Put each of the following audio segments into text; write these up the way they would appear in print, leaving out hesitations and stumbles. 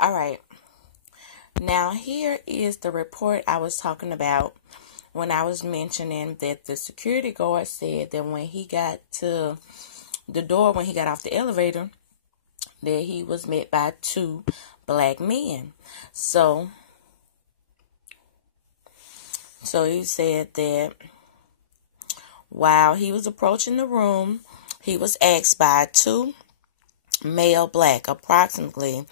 All right. Now, here is the report I was talking about when I was mentioning that the security guard said that when he got to the door, when he got off the elevator, that he was met by two black men. So he said that while he was approaching the room, he was asked by two male black, approximately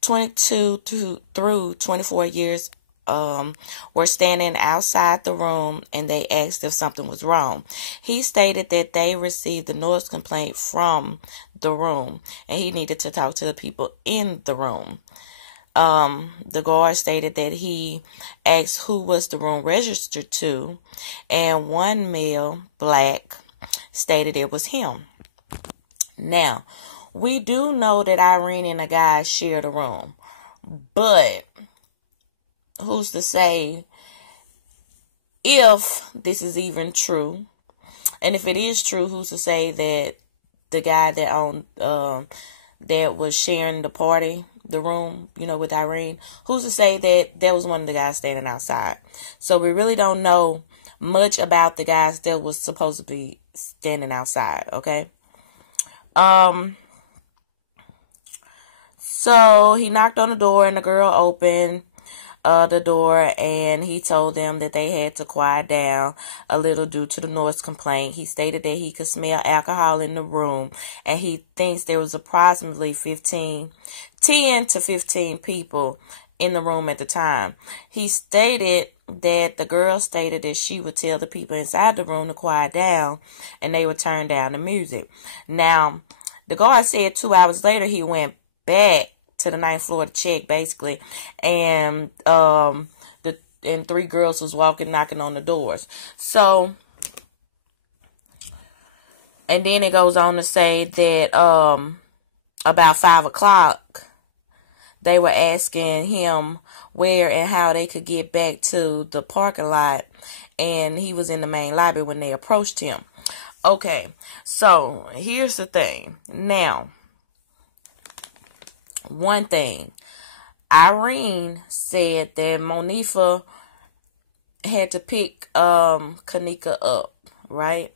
22 through 24 years, were standing outside the room, and they asked if something was wrong. He stated that they received a noise complaint from the room, and he needed to talk to the people in the room. The guard stated that he asked who was the room registered to, and one male black stated it was him. Now, we do know that Irene and a guy shared a room, but who's to say if this is even true? And if it is true, who's to say that the guy that owned that was sharing the room, with Irene, who's to say that was one of the guys standing outside? So we really don't know much about the guys that was supposed to be standing outside, okay? So he knocked on the door, and the girl opened the door, and he told them that they had to quiet down a little due to the noise complaint. He stated that he could smell alcohol in the room, and he thinks there was approximately 10 to 15 people in the room at the time. He stated that the girl stated that she would tell the people inside the room to quiet down, and they would turn down the music. Now, the guard said 2 hours later he went back to the 9th floor to check, basically, and three girls was knocking on the doors. So, and then it goes on to say that about 5 o'clock they were asking him where and how they could get back to the parking lot, and he was in the main lobby when they approached him. Okay, so here's the thing. Now, one thing, Irene said that Monifa had to pick Kenneka up, right?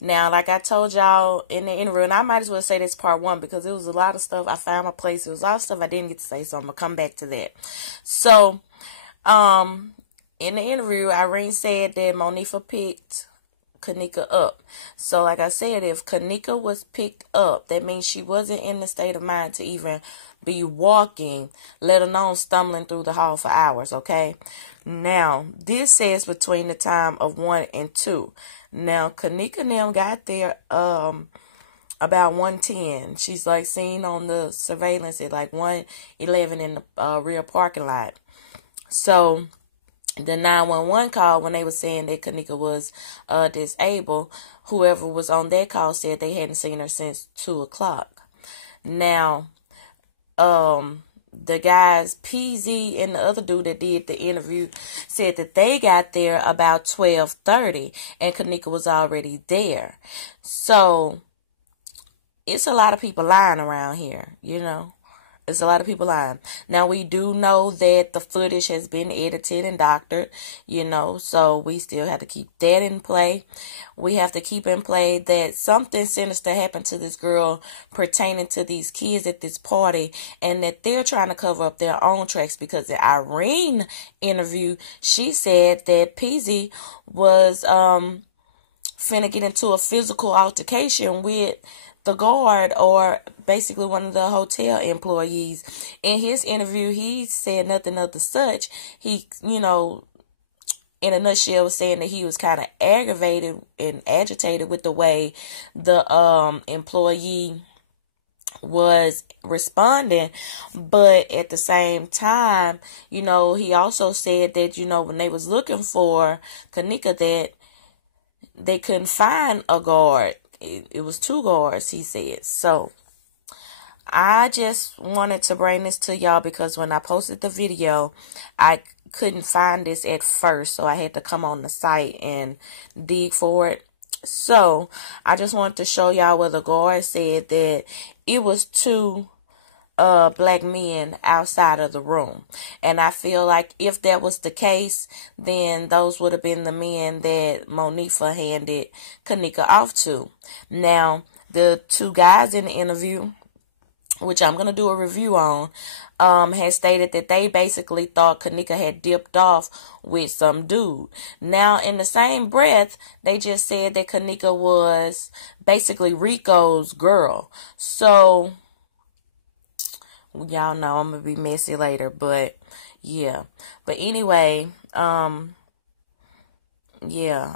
Now, like I told y'all in the interview, and I might as well say this part one because it was a lot of stuff. I found my place. It was a lot of stuff I didn't get to say, so I'm going to come back to that. So, in the interview, Irene said that Monifa picked Kenneka up. So, like I said, if Kenneka was picked up, that means she wasn't in the state of mind to even be walking, let alone stumbling through the hall for hours, okay? Now, this says between the time of 1 and 2. Now, Kenneka and them got there about 1:10. She's like seen on the surveillance at like 1:11 in the rear parking lot. So, the 911 call, when they were saying that Kenneka was disabled, whoever was on that call said they hadn't seen her since 2 o'clock. Now, the guys, PZ and the other dude that did the interview, said that they got there about 12:30 and Kenneka was already there. So, it's a lot of people lying around here, It's a lot of people lying. Now, we do know that the footage has been edited and doctored, so we still have to keep that in play. We have to keep in play that something sinister happened to this girl pertaining to these kids at this party, and that they're trying to cover up their own tracks, because the Irene interview, she said that PZ was finna get into a physical altercation with the guard, or basically one of the hotel employees. In his interview, he said nothing of the such. He, in a nutshell, was saying that he was kind of aggravated and agitated with the way the employee was responding. But at the same time, he also said that, when they was looking for Kenneka, that they couldn't find a guard. It was 2 guards, he said. So, I just wanted to bring this to y'all because when I posted the video, I couldn't find this at first. So, I had to come on the site and dig for it. So, I just wanted to show y'all where the guard said that it was 2 black men outside of the room. And I feel like if that was the case, then those would have been the men that Monifa handed Kenneka off to. Now, the two guys in the interview, which I'm going to do a review on, had stated that they basically thought Kenneka had dipped off with some dude. Now, in the same breath, they just said that Kenneka was basically Rico's girl. So, y'all know I'm going to be messy later, but yeah. But anyway, yeah,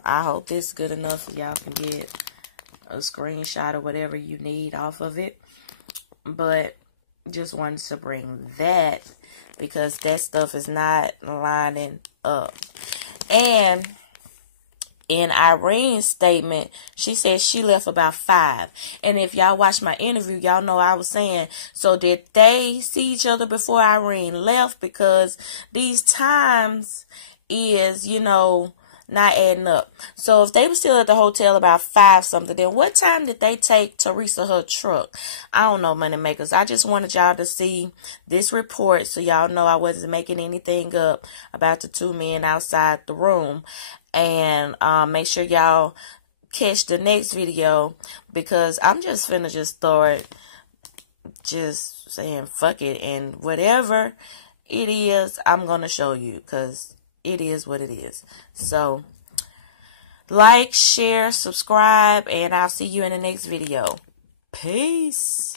I hope this is good enough so y'all can get a screenshot or whatever you need off of it. But just wanted to bring that because that stuff is not lining up. And in Irene's statement, she said she left about 5. And if y'all watch my interview, y'all know I was saying, so did they see each other before Irene left? Because these times is, you know, not adding up. So if they were still at the hotel about 5 something, then what time did they take Teresa her truck? I don't know, money makers. I just wanted y'all to see this report so y'all know I wasn't making anything up about the 2 men outside the room. And make sure y'all catch the next video because I'm just finna just start just saying fuck it, and whatever it is, I'm gonna show you because it is what it is. So, like, share, subscribe, and I'll see you in the next video. Peace.